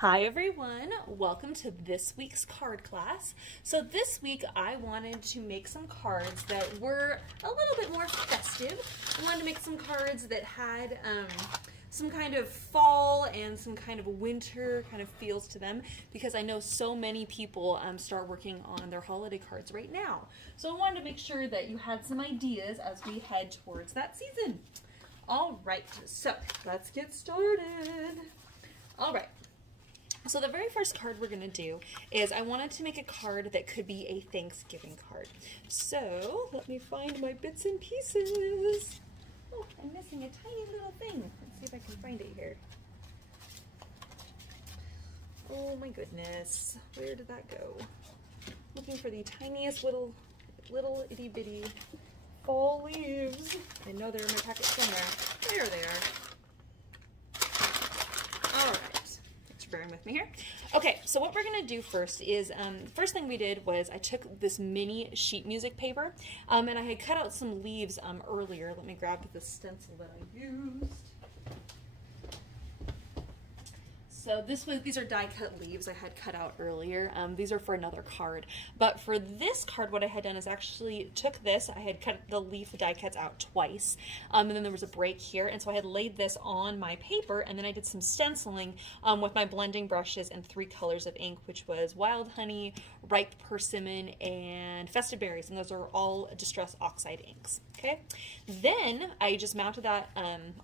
Hi everyone, welcome to this week's card class. So this week I wanted to make some cards that were a little bit more festive. I wanted to make some cards that had some kind of fall and some kind of winter kind of feels to them, because I know so many people start working on their holiday cards right now. So I wanted to make sure that you had some ideas as we head towards that season. All right, so let's get started. All right. So the very first card we're going to do is I wanted to make a card that could be a Thanksgiving card. So let me find my bits and pieces. Oh, I'm missing a tiny little thing. Let's see if I can find it here. Oh my goodness, where did that go? Looking for the tiniest little itty bitty fall leaves. I know they're in my packet somewhere. There they are. All right. Bearing with me here. Okay, so what we're going to do first is, first thing we did was I took this mini sheet music paper, and I had cut out some leaves earlier. Let me grab the stencil that I used. So these are die cut leaves I had cut out earlier. These are for another card. But for this card, what I had done is actually took this, I had cut the leaf die cuts out twice, and then there was a break here, and so I had laid this on my paper, and then I did some stenciling with my blending brushes and 3 colors of ink, which was Wild Honey, Ripe Persimmon, and Festive Berries, and those are all Distress Oxide inks. Okay, then I just mounted that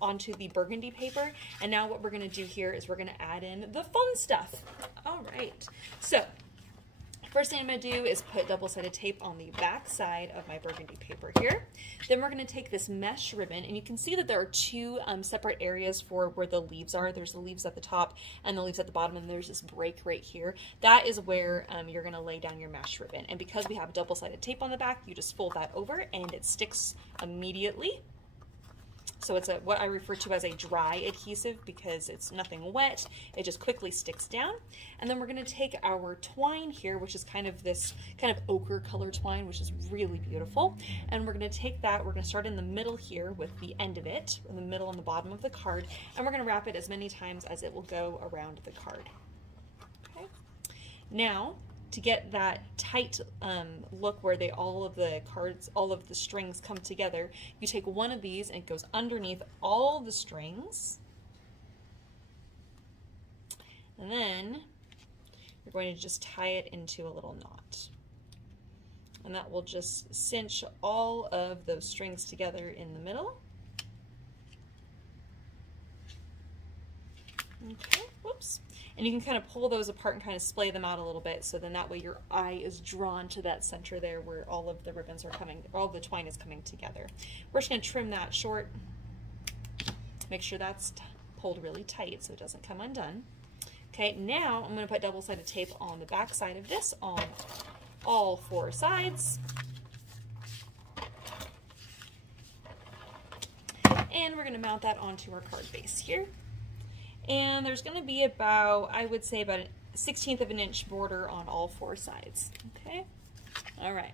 onto the burgundy paper, and now what we're going to do here is we're going to add in the fun stuff. All right, so first thing I'm going to do is put double-sided tape on the back side of my burgundy paper here. Then we're going to take this mesh ribbon, and you can see that there are 2 separate areas for where the leaves are. There's the leaves at the top and the leaves at the bottom, and there's this break right here. That is where you're going to lay down your mesh ribbon. And because we have double-sided tape on the back, you just fold that over and it sticks immediately. So it's what I refer to as a dry adhesive, because it's nothing wet, it just quickly sticks down. And then we're going to take our twine here, which is kind of this kind of ochre color twine, which is really beautiful. And we're going to take that, we're going to start in the middle here with the end of it, in the middle and the bottom of the card, and we're going to wrap it as many times as it will go around the card. Okay. Now, to get that tight look where all of the strings come together, you take one of these and it goes underneath all the strings. And then you're going to just tie it into a little knot. And that will just cinch all of those strings together in the middle. Okay, whoops. And you can kind of pull those apart and kind of splay them out a little bit, so then that way your eye is drawn to that center there where all of the ribbons are coming, all the twine is coming together. We're just going to trim that short. Make sure that's pulled really tight so it doesn't come undone. Okay, now I'm going to put double-sided tape on the back side of this on all 4 sides. And we're going to mount that onto our card base here. And there's going to be about, I would say, about a 1/16 of an inch border on all 4 sides. Okay? All right.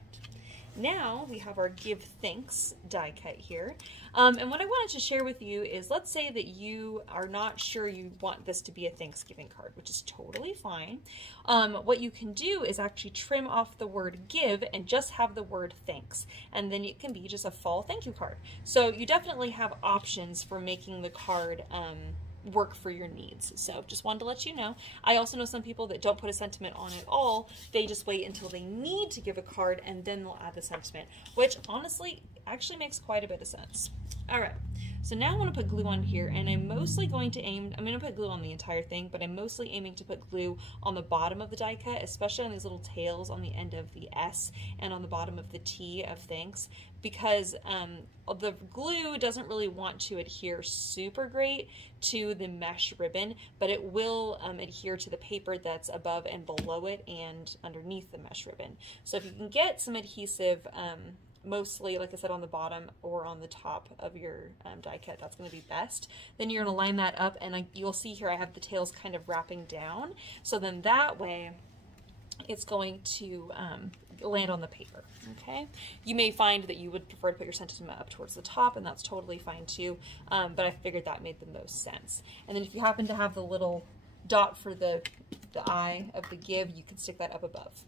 Now we have our Give Thanks die cut here. And what I wanted to share with you is, let's say that you are not sure you want this to be a Thanksgiving card, which is totally fine. What you can do is actually trim off the word give and just have the word thanks. And then it can be just a fall thank you card. So you definitely have options for making the card work for your needs. So just wanted to let you know. I also know some people that don't put a sentiment on at all. They just wait until they need to give a card and then they'll add the sentiment, which honestly actually makes quite a bit of sense. All right, so now I want to put glue on here, and I'm mostly going to I'm going to put glue on the entire thing, but I'm mostly aiming to put glue on the bottom of the die cut, especially on these little tails on the end of the S and on the bottom of the T of thanks, because the glue doesn't really want to adhere super great to the mesh ribbon, but it will adhere to the paper that's above and below it and underneath the mesh ribbon. So if you can get some adhesive, mostly, like I said, on the bottom or on the top of your die cut, that's going to be best. Then you're going to line that up, and you'll see here I have the tails kind of wrapping down, so then that way it's going to land on the paper. Okay, you may find that you would prefer to put your sentiment up towards the top, and that's totally fine too, but I figured that made the most sense. And then if you happen to have the little dot for the eye of the give, you can stick that up above.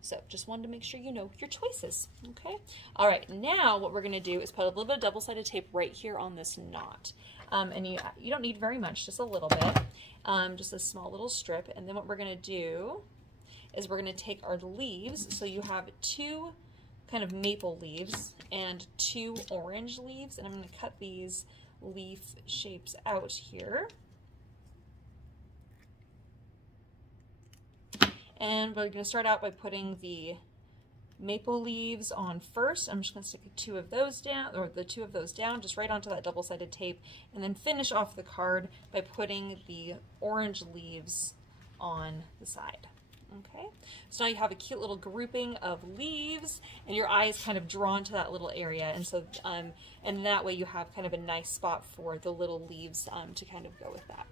So just wanted to make sure you know your choices, okay? All right, now what we're gonna do is put a little bit of double-sided tape right here on this knot. And you don't need very much, just a little bit, just a small little strip. And then what we're gonna do is we're gonna take our leaves. So you have 2 kind of maple leaves and 2 orange leaves, and I'm gonna cut these leaf shapes out here. And we're going to start out by putting the maple leaves on first. I'm just going to stick 2 of those down, or the 2 of those down, just right onto that double-sided tape, and then finish off the card by putting the orange leaves on the side. Okay, so now you have a cute little grouping of leaves, and your eye is kind of drawn to that little area, and so and that way you have kind of a nice spot for the little leaves to kind of go with that.